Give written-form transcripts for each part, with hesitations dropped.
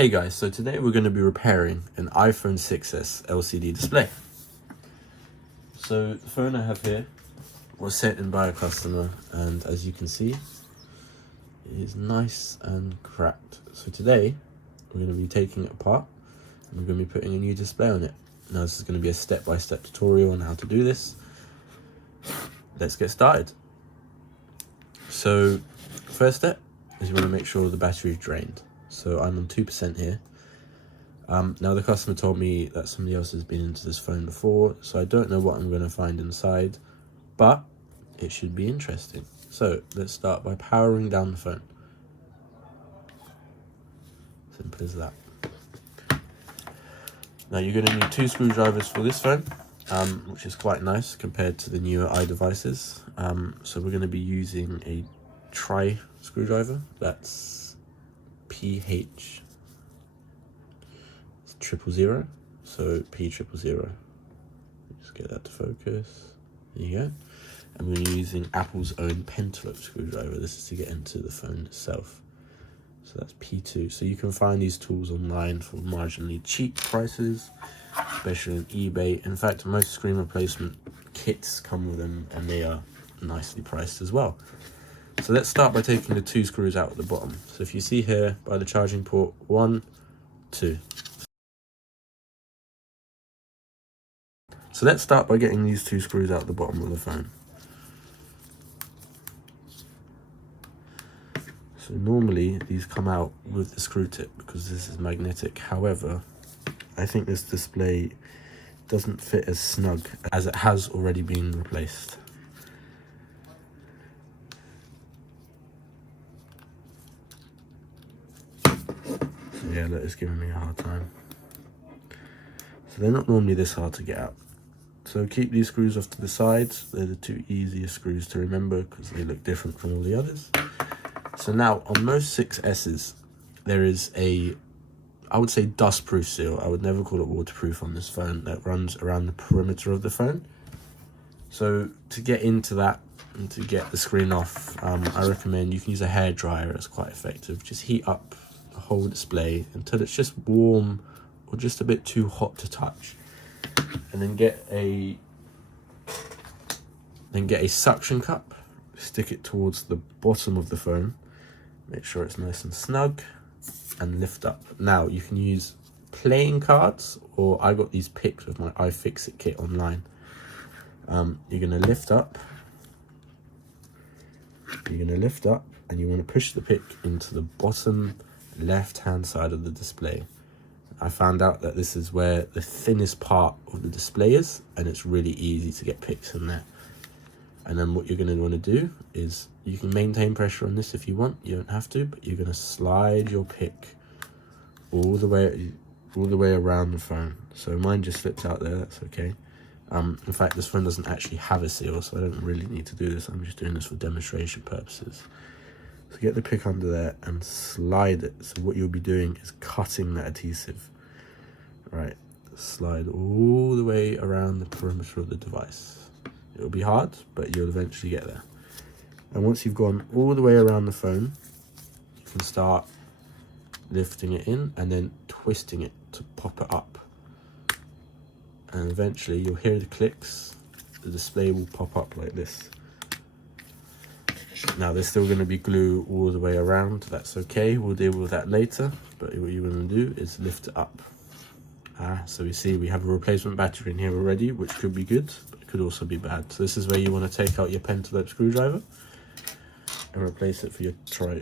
Hey guys, so today we're going to be repairing an iPhone 6s LCD display. So the phone I have here was sent in by a customer, and as you can see, it is nice and cracked. So today we're going to be taking it apart and we're going to be putting a new display on it. Now this is going to be a step-by-step tutorial on how to do this. Let's get started. So first step is you want to make sure the battery is drained. So I'm on 2% here. Now the customer told me that somebody else has been into this phone before, so I don't know what I'm going to find inside, but it should be interesting. So let's start by powering down the phone. Simple as that. Now you're going to need 2 screwdrivers for this phone, which is quite nice compared to the newer iDevices. So we're going to be using a tri screwdriver. That's PH 000, so P000. Just get that to focus. There you go. And we're using Apple's own pentalobe screwdriver. This is to get into the phone itself. So that's P2. So you can find these tools online for marginally cheap prices, especially on eBay. In fact, most screen replacement kits come with them, and they are nicely priced as well. So let's start by taking the 2 screws out at the bottom. So if you see here by the charging port, 1, 2. So let's start by getting these 2 screws out the bottom of the phone. So normally these come out with the screw tip because this is magnetic. However, I think this display doesn't fit as snug as it has already been replaced. So yeah, that is giving me a hard time. So they're not normally this hard to get out. So keep these screws off to the sides. They're the 2 easiest screws to remember because they look different from all the others. So now on most 6Ss, there is a, I would say, dust-proof seal. I would never call it waterproof on this phone, that runs around the perimeter of the phone. So to get into that and to get the screen off, I recommend you can use a hairdryer. It's quite effective. Just heat up the whole display until it's just warm or just a bit too hot to touch. And then get a suction cup, stick it towards the bottom of the phone, make sure it's nice and snug, and lift up. Now you can use playing cards, or I got these picks with my iFixit kit online. You're gonna lift up, and you want to push the pick into the bottom left hand side of the display. I found out that this is where the thinnest part of the display is, and it's really easy to get picks in there. And then what you're going to want to do is, you can maintain pressure on this if you want, you don't have to, but you're going to slide your pick all the way around the phone. So mine just slipped out there, that's okay. In fact, this phone doesn't actually have a seal, so I don't really need to do this. I'm just doing this for demonstration purposes. So get the pick under there and slide it. So what you'll be doing is cutting that adhesive. Right, slide all the way around the perimeter of the device. It'll be hard, but you'll eventually get there. And once you've gone all the way around the phone, you can start lifting it in and then twisting it to pop it up. And eventually you'll hear the clicks. The display will pop up like this. Now there's still going to be glue all the way around. That's okay, we'll deal with that later. But what you're going to do is lift it up. So we see we have a replacement battery in here already, which could be good, but it could also be bad. So this is where you want to take out your pentalobe screwdriver and replace it for your tri.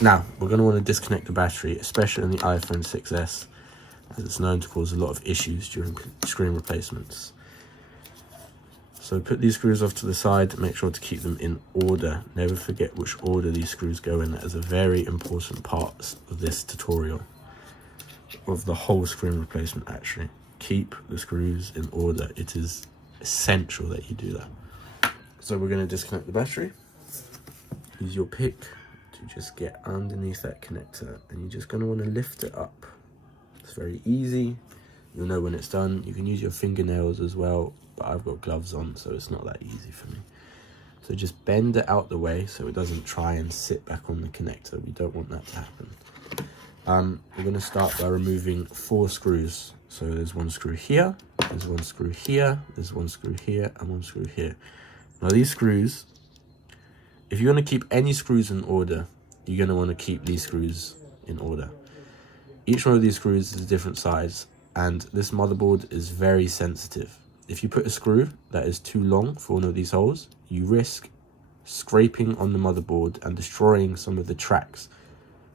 Now we're going to want to disconnect the battery, especially in the iPhone 6s, as it's known to cause a lot of issues during screen replacements. So put these screws off to the side, make sure to keep them in order. Never forget which order these screws go in. That is a very important part of this tutorial, of the whole screen replacement actually. Keep the screws in order. It is essential that you do that. So we're going to disconnect the battery. Use your pick to just get underneath that connector, and you're just going to want to lift it up. It's very easy. You'll know when it's done. You can use your fingernails as well, but I've got gloves on, so it's not that easy for me. So just bend it out the way so it doesn't try and sit back on the connector. We don't want that to happen. we're going to start by removing 4 screws. So there's 1 screw here, there's 1 screw here, there's 1 screw here, and 1 screw here. Now these screws, if you want to keep any screws in order, you're going to want to keep these screws in order. Each one of these screws is a different size, and this motherboard is very sensitive. If you put a screw that is too long for one of these holes, you risk scraping on the motherboard and destroying some of the tracks,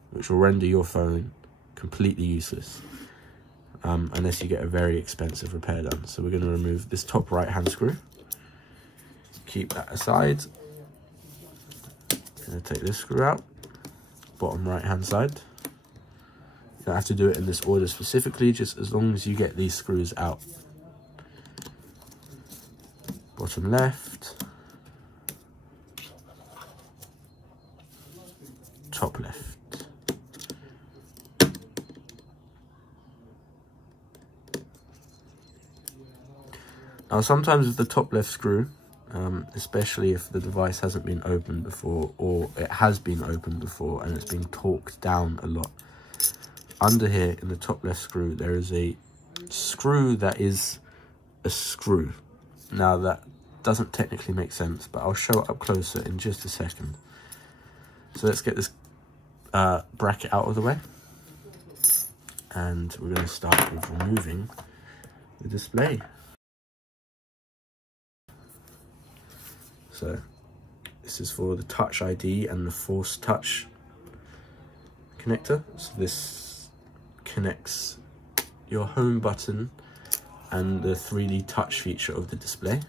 which will render your phone completely useless, unless you get a very expensive repair done. So we're going to remove this top right hand screw, keep that aside. Going to take this screw out, bottom right hand side. You don't have to do it in this order specifically, just as long as you get these screws out. Bottom left, top left. Now sometimes with the top left screw, especially if the device hasn't been opened before, or it has been opened before and it's been torqued down a lot, under here in the top left screw there is a screw that is a screw. Now that doesn't technically make sense, but I'll show it up closer in just a second. So let's get this bracket out of the way, and we're going to start with removing the display. So this is for the Touch ID and the Force Touch connector. So this connects your home button and the 3D touch feature of the display.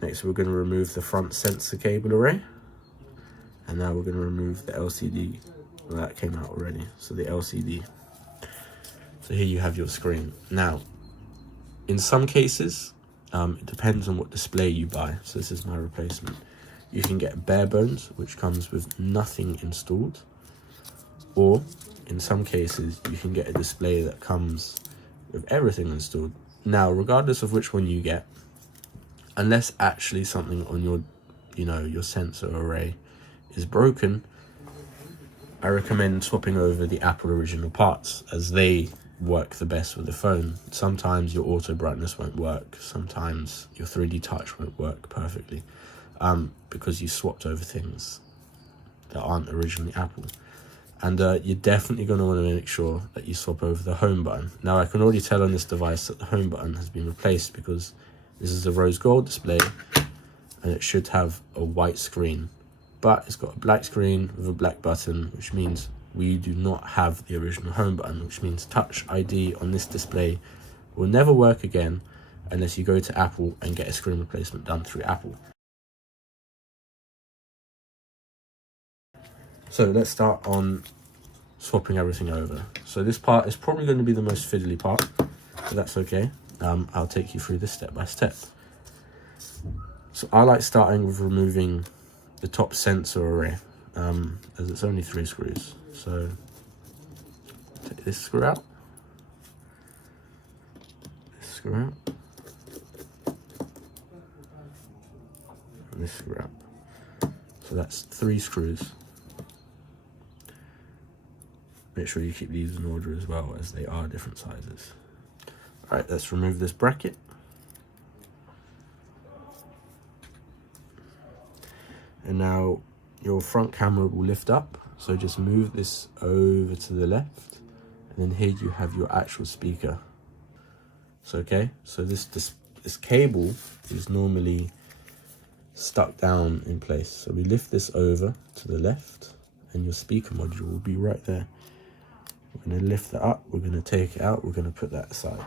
Next we're going to remove the front sensor cable array, and now we're going to remove the LCD. Well, that came out already, so the LCD. So here you have your screen. Now in some cases, it depends on what display you buy. So this is my replacement. You can get bare bones, which comes with nothing installed, or in some cases you can get a display that comes with everything installed. Now regardless of which one you get, unless actually something on your your sensor array is broken, I recommend swapping over the Apple original parts, as they work the best with the phone. Sometimes your auto brightness won't work, sometimes your 3D touch won't work perfectly, because you swapped over things that aren't originally Apple. And you're definitely going to want to make sure that you swap over the home button. Now I can already tell on this device that the home button has been replaced, because this is a rose gold display and it should have a white screen, but it's got a black screen with a black button, which means we do not have the original home button, which means Touch ID on this display will never work again unless you go to Apple and get a screen replacement done through Apple. So let's start on swapping everything over. So this part is probably going to be the most fiddly part, but that's okay. I'll take you through this step by step. So I like starting with removing the top sensor array, as it's only 3 screws. So take this screw out, this screw out, and this screw out. So that's 3 screws. Make sure you keep these in order as well, as they are different sizes. Alright, let's remove this bracket. And now your front camera will lift up, so just move this over to the left, and then here you have your actual speaker. So okay, so this cable is normally stuck down in place, so we lift this over to the left and your speaker module will be right there. We're going to lift that up, we're going to take it out, we're going to put that aside,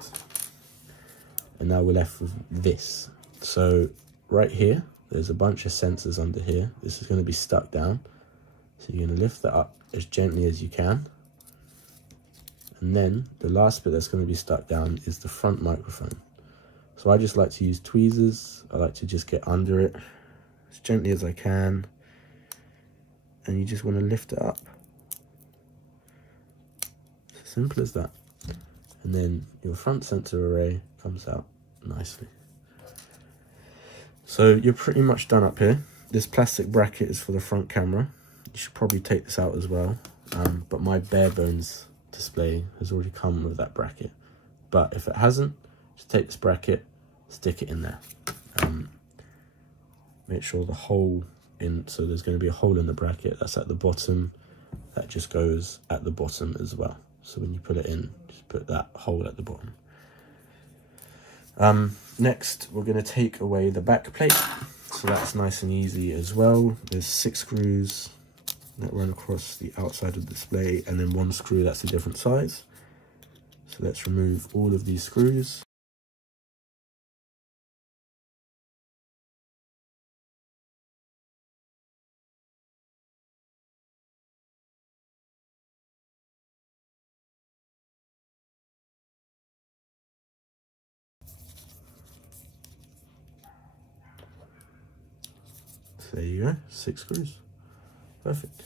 and now we're left with this. So right here there's a bunch of sensors under here. This is going to be stuck down, so you're going to lift that up as gently as you can, and then the last bit that's going to be stuck down is the front microphone. So I just like to use tweezers. I like to just get under it as gently as I can, and you just want to lift it up. It's as simple as that, and then your front sensor array comes out nicely. So you're pretty much done up here. This plastic bracket is for the front camera. You should probably take this out as well. but my bare bones display has already come with that bracket. But if it hasn't, just take this bracket, stick it in there. Make sure the hole in, so there's going to be a hole in the bracket that's at the bottom, that just goes at the bottom as well. So when you put it in, just put that hole at the bottom. Next, we're going to take away the back plate. So that's nice and easy as well. There's 6 screws that run across the outside of the display, and then 1 screw that's a different size. So let's remove all of these screws. So there you go, 6 screws. Perfect.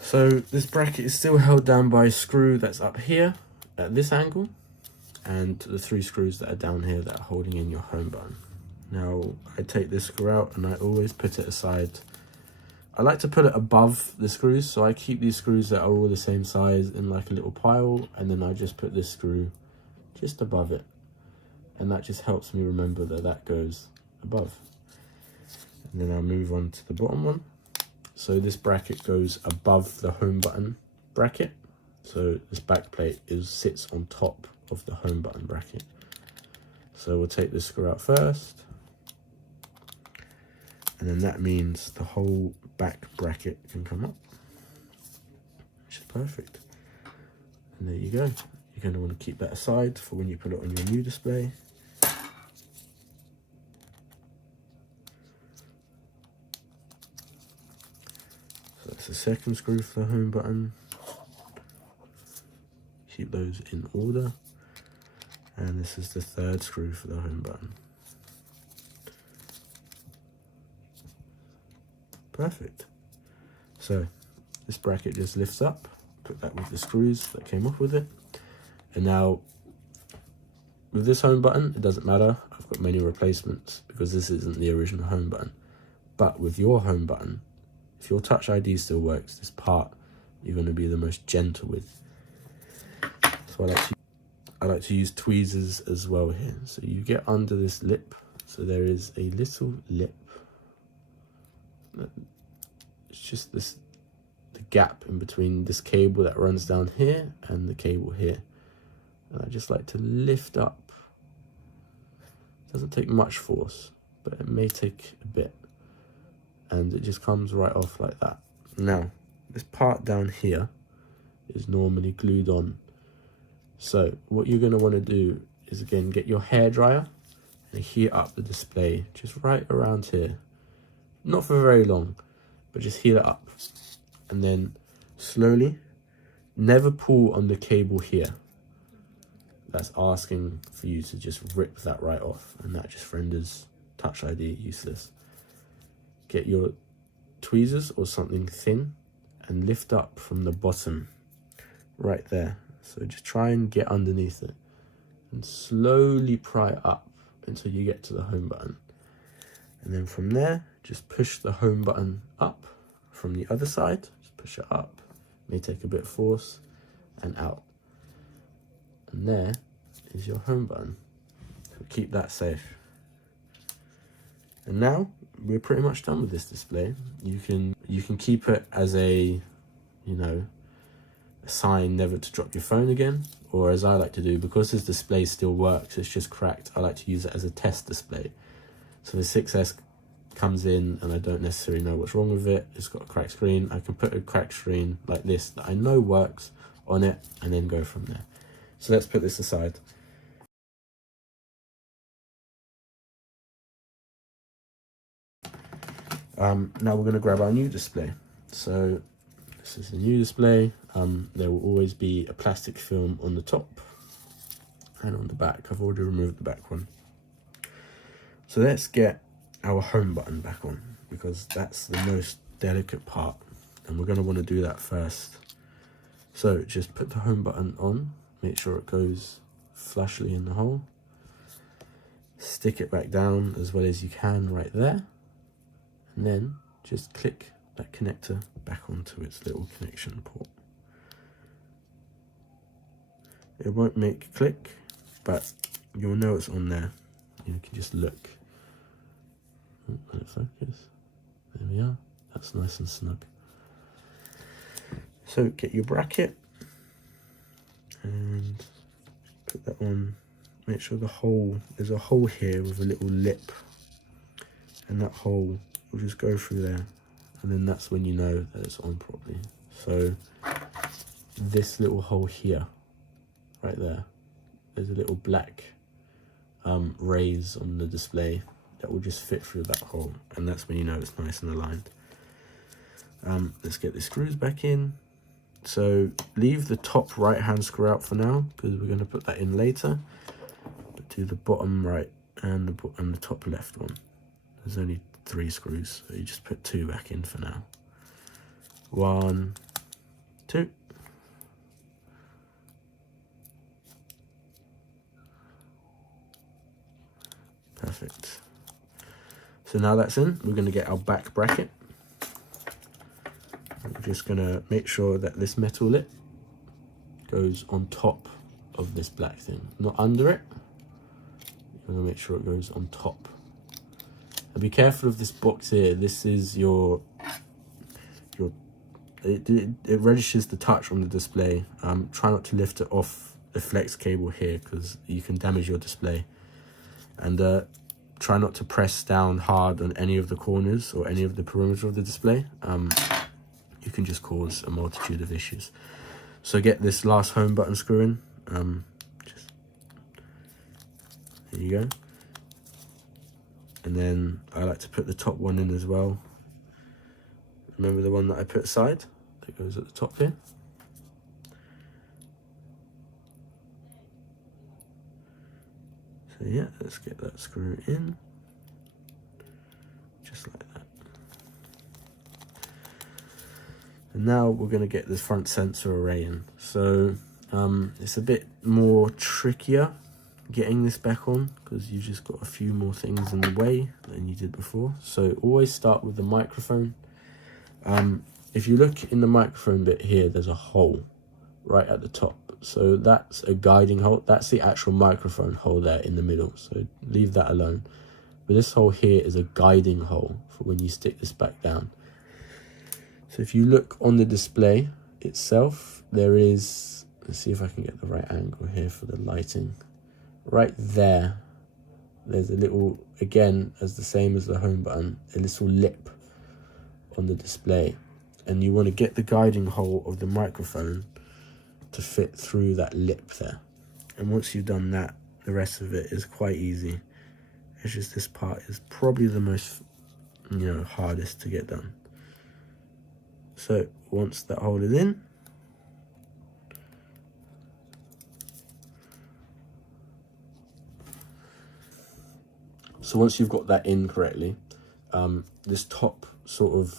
So this bracket is still held down by a screw that's up here at this angle, and the 3 screws that are down here that are holding in your home button. Now I take this screw out and I always put it aside. I like to put it above the screws, so I keep these screws that are all the same size in like a little pile, and then I just put this screw just above it, and that just helps me remember that that goes above. And then I'll move on to the bottom one. So this bracket goes above the home button bracket. So this back plate sits on top of the home button bracket. So we'll take this screw out first. And then that means the whole back bracket can come up, which is perfect. And there you go. You're going to want to keep that aside for when you put it on your new display. So that's the second screw for the home button. Keep those in order. And this is the third screw for the home button. Perfect. So this bracket just lifts up, put that with the screws that came off with it. And now with this home button, it doesn't matter. I've got many replacements because this isn't the original home button. But with your home button, if your Touch ID still works, this part you're going to be the most gentle with. So I like to use tweezers as well here. So you get under this lip. So there is a little lip. It's just the gap in between this cable that runs down here and the cable here. And I just like to lift up. It doesn't take much force, but it may take a bit. And it just comes right off like that. Now, this part down here is normally glued on. So what you're going to want to do is, again, get your hairdryer and heat up the display just right around here. Not for very long, but just heat it up. And then slowly, never pull on the cable here. That's asking for you to just rip that right off, and that just renders Touch ID useless. Get your tweezers or something thin and lift up from the bottom right there. So just try and get underneath it and slowly pry it up until you get to the home button. And then from there, just push the home button up from the other side. Just push it up, may take a bit of force, and out. And there is your home button. So keep that safe. And now we're pretty much done with this display. You can keep it as a, a sign never to drop your phone again, or as I like to do, because this display still works, it's just cracked, I like to use it as a test display. So the 6S comes in and I don't necessarily know what's wrong with it. It's got a cracked screen. I can put a cracked screen like this that I know works on it and then go from there. So let's put this aside. Now we're going to grab our new display. So this is the new display. There will always be a plastic film on the top and on the back. I've already removed the back one. So let's get our home button back on, because that's the most delicate part, and we're going to want to do that first. So just put the home button on, make sure it goes flushly in the hole, stick it back down as well as you can right there, and then just click that connector back onto its little connection port. It won't make a click, but you'll know it's on there. You can just look. Oh, let it focus. There we are. That's nice and snug. So get your bracket and put that on. Make sure there's a hole here with a little lip, and that hole will just go through there, and then that's when you know that it's on properly. So this little hole here, right there, there's a little black rays on the display that will just fit through that hole, and that's when you know it's nice and aligned. Let's get the screws back in. So leave the top right hand screw out for now, because we're going to put that in later. But do the bottom right and the top left one. There's only 3 screws, so you just put 2 back in for now. 1, 2. Perfect. So now that's in, we're going to get our back bracket. We're just going to make sure that this metal lip goes on top of this black thing, not under it. You're going to make sure it goes on top. And be careful of this box here. This is it registers the touch on the display. Try not to lift it off the flex cable here, because you can damage your display. And try not to press down hard on any of the corners or any of the perimeter of the display. You can just cause a multitude of issues. So get this last home button screw in. There you go. And then I like to put the top one in as well. Remember the one that I put aside? That goes at the top here. So yeah, let's get that screw in. Just like that. And now we're going to get this front sensor array in. So it's a bit more trickier getting this back on, because you've just got a few more things in the way than you did before. So always start with the microphone. If you look in the microphone bit here, there's a hole right at the top. So that's a guiding hole. That's the actual microphone hole there in the middle. So leave that alone. But this hole here is a guiding hole for when you stick this back down. So if you look on the display itself, there is, let's see if I can get the right angle here for the lighting. Right there, there's a little, again, as the same as the home button, a little lip on the display. And you want to get the guiding hole of the microphone to fit through that lip there. And once you've done that, the rest of it is quite easy. It's just this part is probably the most, hardest to get done. So once that hole is in, so once you've got that in correctly, this top sort of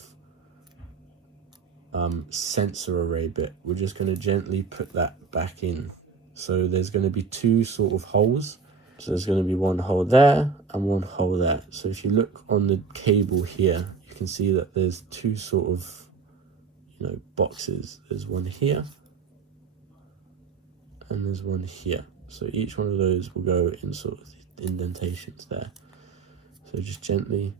sensor array bit, we're just going to gently put that back in. So there's going to be 2 sort of holes. So there's going to be one hole there and one hole there. So if you look on the cable here, you can see that there's 2 sort of boxes. There's one here and there's one here. So each one of those will go in sort of indentations there. So just gently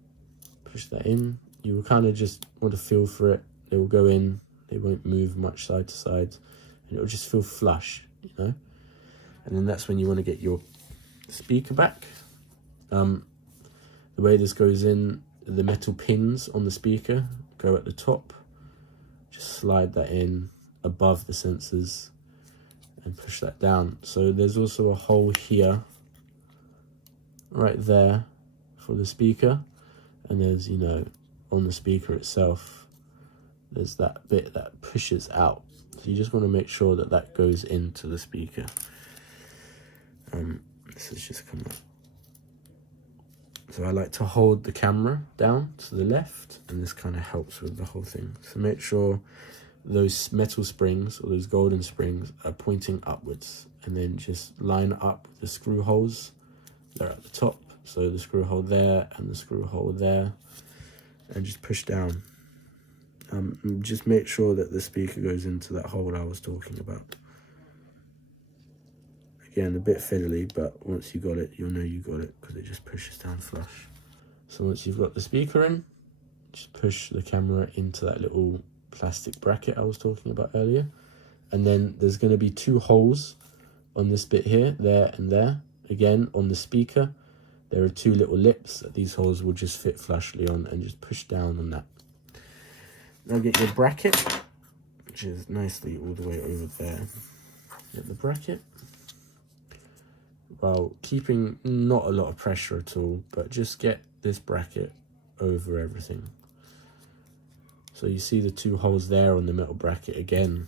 push that in. You will kind of just want to feel for it. They will go in, they won't move much side to side, and it will just feel flush, And then that's when you want to get your speaker back. The way this goes in, the metal pins on the speaker go at the top. Just slide that in above the sensors and push that down. So there's also a hole here, right there, for the speaker. And there's, on the speaker itself, there's that bit that pushes out. So you just want to make sure that that goes into the speaker. This has just come up. So I like to hold the camera down to the left, and this kind of helps with the whole thing. So make sure those metal springs or those golden springs are pointing upwards, and then just line up the screw holes. They're at the top, so the screw hole there and the screw hole there, and just push down. Just make sure that the speaker goes into that hole I was talking about. Again, a bit fiddly, but once you got it, you'll know you got it because it just pushes down flush. So once you've got the speaker in, just push the camera into that little plastic bracket I was talking about earlier. And then there's going to be 2 holes on this bit here, there and there. Again, on the speaker, there are 2 little lips that these holes will just fit flushly on, and just push down on that. Now get your bracket, which is nicely all the way over there. Get the bracket, while keeping not a lot of pressure at all, but just get this bracket over everything. So you see the 2 holes there on the metal bracket again,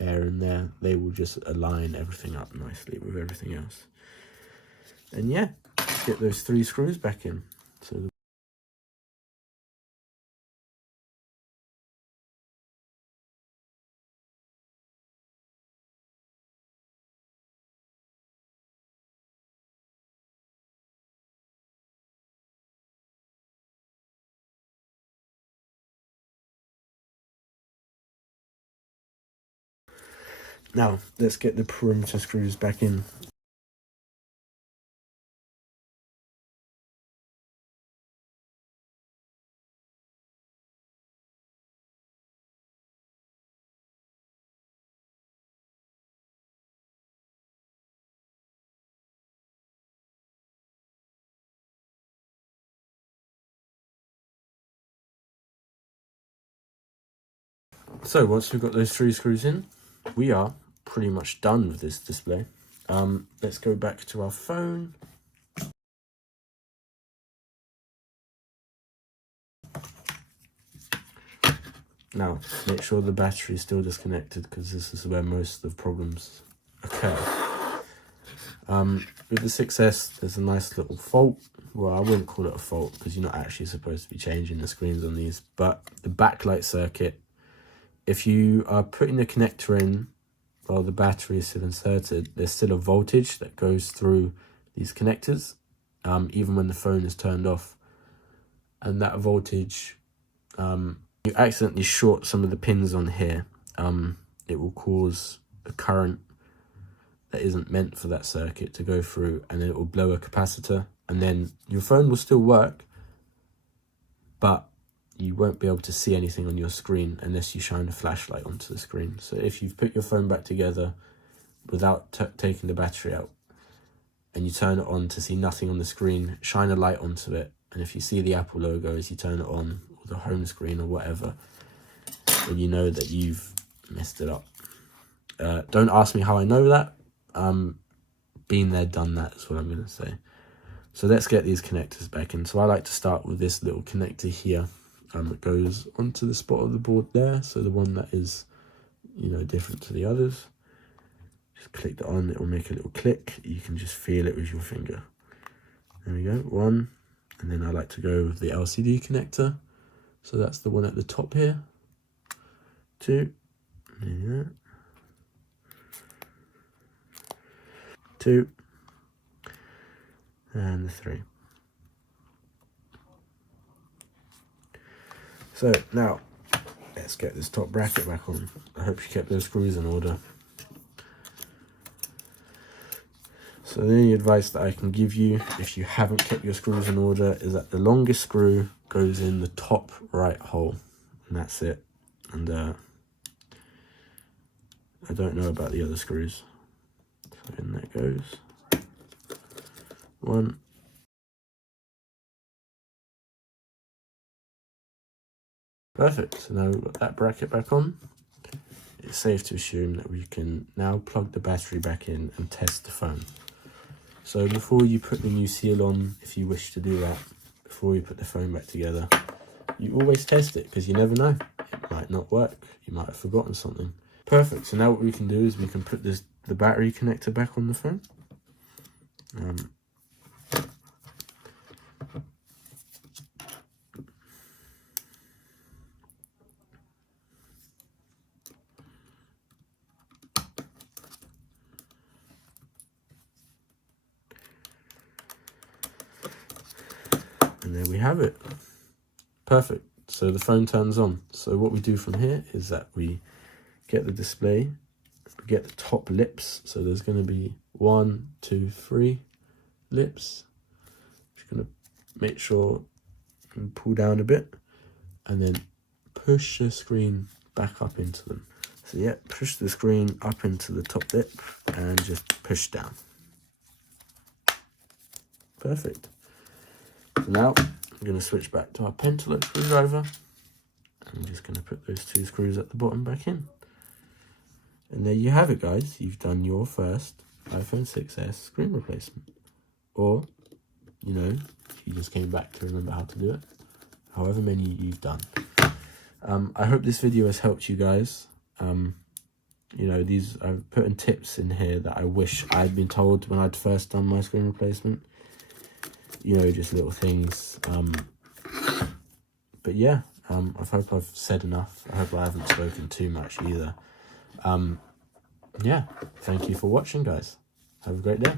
air in there, they will just align everything up nicely with everything else. And yeah, get those 3 screws back in. Now let's get the perimeter screws back in. So once we've got those 3 screws in, we are pretty much done with this display. Let's go back to our phone. Now, make sure the battery is still disconnected, because this is where most of the problems occur. With the 6S, there's a nice little fault. Well, I wouldn't call it a fault, because you're not actually supposed to be changing the screens on these. But the backlight circuit, if you are putting the connector in while the battery is still inserted, there's still a voltage that goes through these connectors, even when the phone is turned off. And that voltage, you accidentally short some of the pins on here, it will cause a current that isn't meant for that circuit to go through, and then it will blow a capacitor, and then your phone will still work, but you won't be able to see anything on your screen unless you shine a flashlight onto the screen. So if you've put your phone back together without taking the battery out, and you turn it on to see nothing on the screen, shine a light onto it, and if you see the Apple logo as you turn it on, or the home screen or whatever, then you know that you've messed it up. Don't ask me how I know that. Been there, done that is what I'm going to say. So let's get these connectors back in. So I like to start with this little connector here. It goes onto the spot of the board there, so the one that is, you know, different to the others. Just click that on, it will make a little click. You can just feel it with your finger. There we go, 1. And then I like to go with the LCD connector. So that's the one at the top here. 2. There you go. 2. And 3. So now, let's get this top bracket back on. I hope you kept those screws in order. So the only advice that I can give you, if you haven't kept your screws in order, is that the longest screw goes in the top right hole. And that's it. And I don't know about the other screws. So in that goes. 1. Perfect. So now we've got that bracket back on. It's safe to assume that we can now plug the battery back in and test the phone. So before you put the new seal on, if you wish to do that, before you put the phone back together, you always test it, because you never know. It might not work. You might have forgotten something. Perfect. So now what we can do is we can put the battery connector back on the phone. And there we have it. Perfect. so the phone turns on. So what we do from here is that we get the display, we get the top lips. So there's going to be 1, 2, 3 lips. Just going to make sure and pull down a bit, and then push the screen back up into them. So yeah, push the screen up into the top lip and just push down. Perfect. So now I'm going to switch back to our pentalobe screwdriver. I'm just going to put those 2 screws at the bottom back in. And there you have it, guys. You've done your first iPhone 6s screen replacement. Or, you know, you just came back to remember how to do it. However many you've done. I hope this video has helped you guys. You know, I've put in tips in here that I wish I'd been told when I'd first done my screen replacement. You know, just little things. But yeah, I hope I've said enough. I hope I haven't spoken too much either. Yeah, thank you for watching, guys. Have a great day.